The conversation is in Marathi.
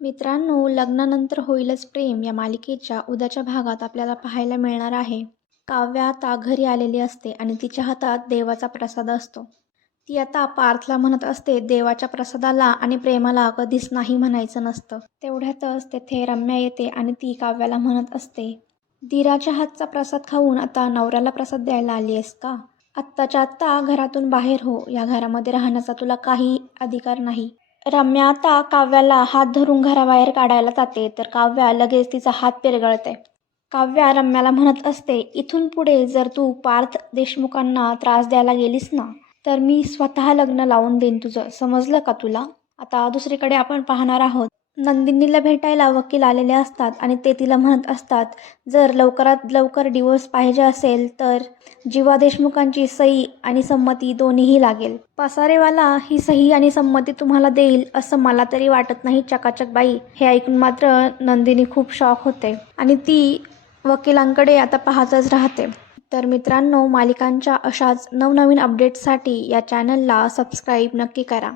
मित्रांनो, लग्नानंतर होईलच प्रेम या मालिकेच्या उद्याच्या भागात आपल्याला पाहायला मिळणार आहे. काव्या आता घरी आलेली असते आणि तिच्या हातात देवाचा प्रसाद असतो. ती आता पार्थला म्हणत असते देवाच्या प्रसादाला आणि प्रेमाला कधीच नाही म्हणायचं नसतं. तेवढ्यातच तेथे रम्या येते आणि ती काव्याला म्हणत असते, धीराच्या हातचा प्रसाद खाऊन आता नवऱ्याला प्रसाद द्यायला आली आहेस का? आत्ताच्या आत्ता घरातून बाहेर हो, या घरामध्ये राहण्याचा तुला काही अधिकार नाही. रम्या आता काव्याला हात धरून घराबाहेर काढायला जाते तर काव्या लगेच तिचा हात पिरगळते. काव्या रम्याला म्हणत असते, इथून पुढे जर तू पार्थ देशमुखांना त्रास द्यायला गेलीस ना, तर मी स्वतः लग्न लावून देईन तुझं, समजलं का तुला? आता दुसरीकडे आपण पाहणार आहोत, नंदिनीला भेटायला वकील आलेले असतात आणि ते तिला म्हणत असतात, जर लवकरात लवकर डिवोर्स पाहिजे असेल तर जीवा देशमुखांची सही आणि संमती दोन्हीही लागेल. पसारेवाला ही सही आणि संमती तुम्हाला देईल असं मला तरी वाटत नाही चकाचक बाई. हे ऐकून मात्र नंदिनी खूप शॉक होते आणि ती वकिलांकडे आता पाहतच राहते. तर मित्रांनो, मालिकांच्या अशाच नवनवीन अपडेट्ससाठी या चॅनलला सबस्क्राईब नक्की करा.